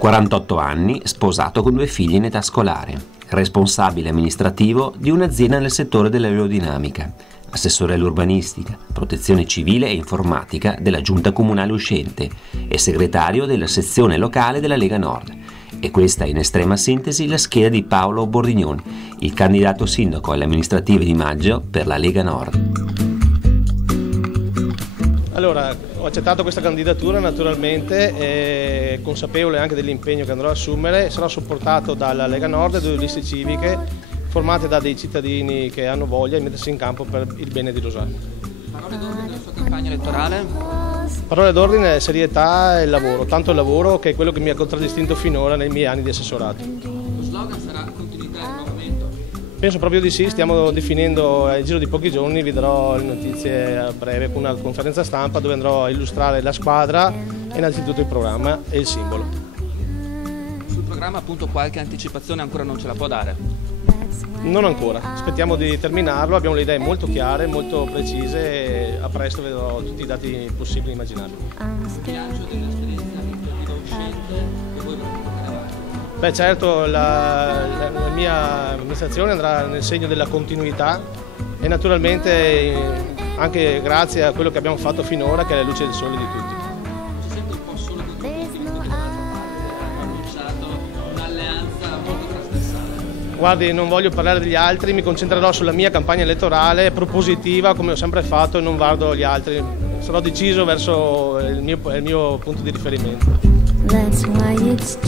48 anni, sposato con 2 figli in età scolare, responsabile amministrativo di un'azienda nel settore dell'aerodinamica, assessore all'urbanistica, protezione civile e informatica della Giunta Comunale uscente e segretario della sezione locale della Lega Nord. E questa in estrema sintesi la scheda di Paolo Bordignon, il candidato sindaco alle amministrative di maggio per la Lega Nord. Allora, ho accettato questa candidatura naturalmente, consapevole anche dell'impegno che andrò ad assumere. Sarò supportato dalla Lega Nord e 2 liste civiche formate da dei cittadini che hanno voglia di mettersi in campo per il bene di Rosà. Parole d'ordine della sua campagna elettorale? Parole d'ordine, serietà e lavoro, tanto il lavoro che è quello che mi ha contraddistinto finora nei miei anni di assessorato. Lo slogan sarà continuità e rinnovamento? Penso proprio di sì, stiamo definendo, nel giro di pochi giorni vi darò le notizie a breve con una conferenza stampa dove andrò a illustrare la squadra e innanzitutto il programma e il simbolo. Sul programma appunto qualche anticipazione ancora non ce la può dare? Non ancora, aspettiamo di terminarlo, abbiamo le idee molto chiare, molto precise e a presto vedrò tutti i dati possibili e immaginabili. Bilancio dell'esperienza amministrativa uscente che voi vorrete portare avanti? Beh, certo, la mia amministrazione andrà nel segno della continuità e naturalmente anche grazie a quello che abbiamo fatto finora, che è la luce del sole di tutti. Si sente un po' solo di tutti, visto che hanno annunciato un'alleanza molto trasversale? Guardi, non voglio parlare degli altri, mi concentrerò sulla mia campagna elettorale propositiva come ho sempre fatto e non guardo gli altri. Sarò deciso verso il mio punto di riferimento.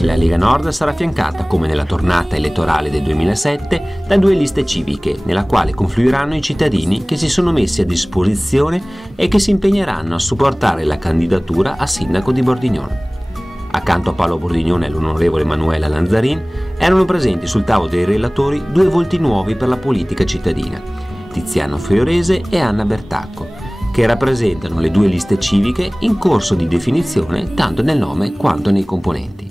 La Lega Nord sarà affiancata, come nella tornata elettorale del 2007, da 2 liste civiche, nella quale confluiranno i cittadini che si sono messi a disposizione e che si impegneranno a supportare la candidatura a sindaco di Bordignon. Accanto a Paolo Bordignon e l'onorevole Manuela Lanzarin erano presenti sul tavolo dei relatori 2 volti nuovi per la politica cittadina, Tiziano Fiorese e Anna Bertacco, che rappresentano le 2 liste civiche in corso di definizione tanto nel nome quanto nei componenti.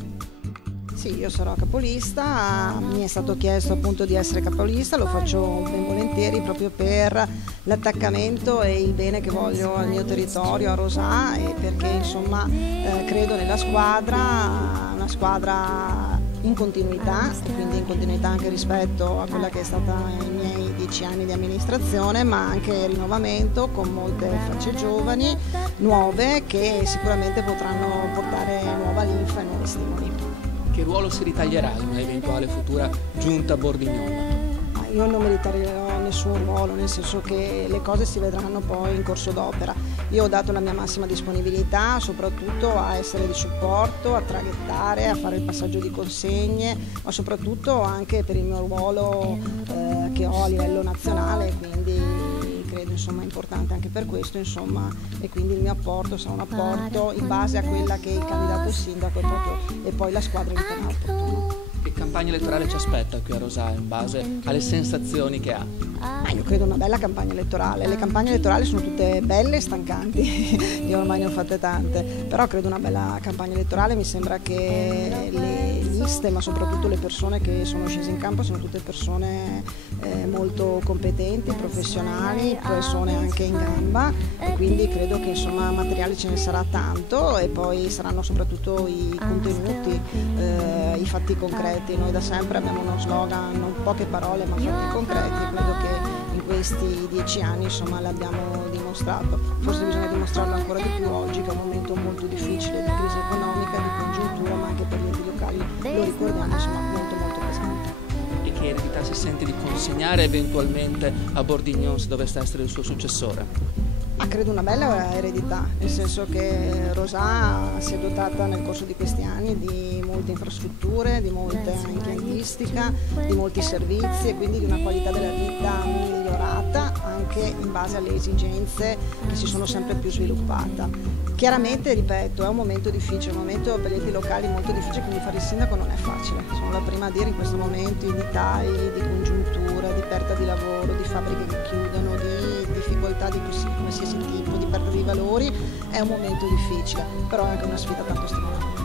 Sì, io sarò capolista, mi è stato chiesto appunto di essere capolista, lo faccio ben volentieri proprio per l'attaccamento e il bene che voglio al mio territorio, a Rosà, e perché insomma credo nella squadra, una squadra in continuità, quindi in continuità anche rispetto a quella che è stata i miei 10 anni di amministrazione, ma anche rinnovamento con molte facce giovani, nuove, che sicuramente potranno portare nuova linfa e nuovi stimoli. Che ruolo si ritaglierà in un'eventuale futura giunta Bordignon? Io non mi ritaglierò nessun ruolo, nel senso che le cose si vedranno poi in corso d'opera. Io ho dato la mia massima disponibilità, soprattutto a essere di supporto, a traghettare, a fare il passaggio di consegne, ma soprattutto anche per il mio ruolo che ho a livello nazionale, quindi credo insomma importante anche per questo, insomma, e quindi il mio apporto sarà un apporto in base a quella che il candidato sindaco e poi la squadra riterrà opportuno. Che campagna elettorale ci aspetta qui a Rosà in base alle sensazioni che ha? Io credo una bella campagna elettorale. Le campagne elettorali sono tutte belle e stancanti, io ormai ne ho fatte tante, però credo una bella campagna elettorale. Mi sembra che le liste, ma soprattutto le persone che sono scese in campo, sono tutte persone molto competenti, professionali, persone anche in gamba, e quindi credo che insomma materiale ce ne sarà tanto, e poi saranno soprattutto i contenuti, i fatti concreti. Noi da sempre abbiamo uno slogan, non poche parole ma fatti concreti, e credo che in questi 10 anni insomma l'abbiamo dimostrato. Forse bisogna dimostrarlo ancora di più oggi, che è un momento molto difficile di crisi economica, di congiuntura, ma anche per gli enti locali, lo ricordiamo, insomma, molto pesante. E che eredità si sente di consegnare eventualmente a Bordignon se dovesse essere il suo successore? Credo una bella eredità, nel senso che Rosà si è dotata nel corso di questi anni di molte infrastrutture, di molta impiantistica, di molti servizi, e quindi di una qualità della vita migliorata anche in base alle esigenze che si sono sempre più sviluppate. Chiaramente, ripeto, è un momento difficile, un momento per gli enti locali molto difficile, quindi fare il sindaco non è facile. Sono la prima a dire in questo momento di tagli, di congiuntura, di perdita di lavoro, di fabbriche che chiudono, di difficoltà di qualsiasi tipo, di perdita di valori. È un momento difficile, però è anche una sfida tanto stimolante.